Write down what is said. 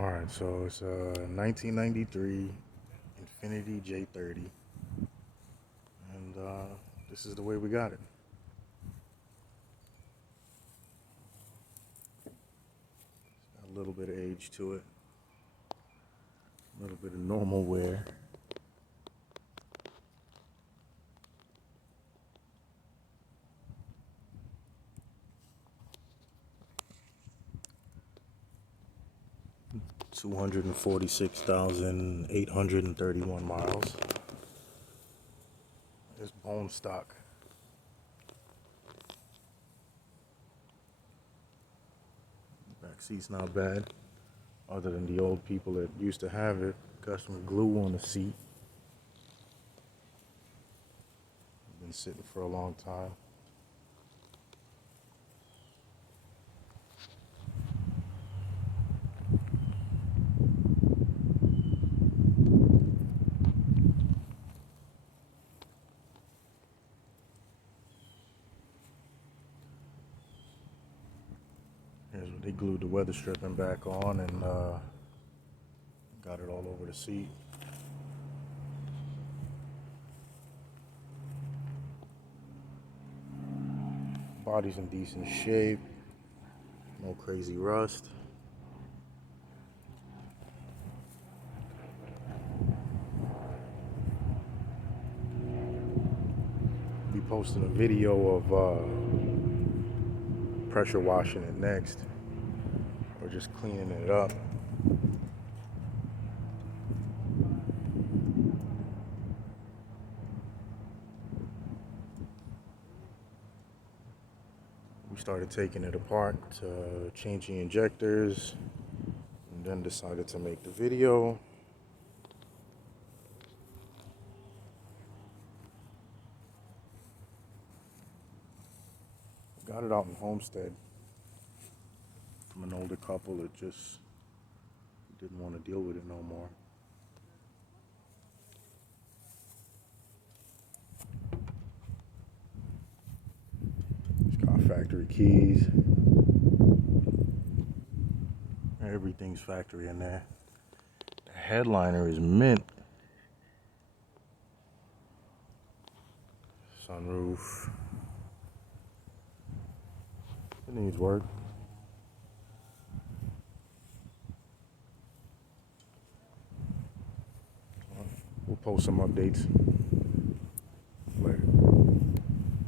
Alright, so it's a 1993 Infiniti J30, and this is the way we got it. Got a little bit of age to it, a little bit of normal wear. $246,831 miles. It's bone stock. Back seat's not bad, other than the old people that used to have it. Custom glue on the seat. Been sitting for a long time. Here's what they glued the weather stripping back on and got it all over the seat. Body's in decent shape, no crazy rust. Be posting a video of pressure washing it next, or just cleaning it up. We started taking it apart, changing injectors, and then decided to make the video. Got it out in Homestead from an older couple that just didn't want to deal with it no more. It's got factory keys. Everything's factory in there. The headliner is mint. Sunroof. It needs work. We'll post some updates.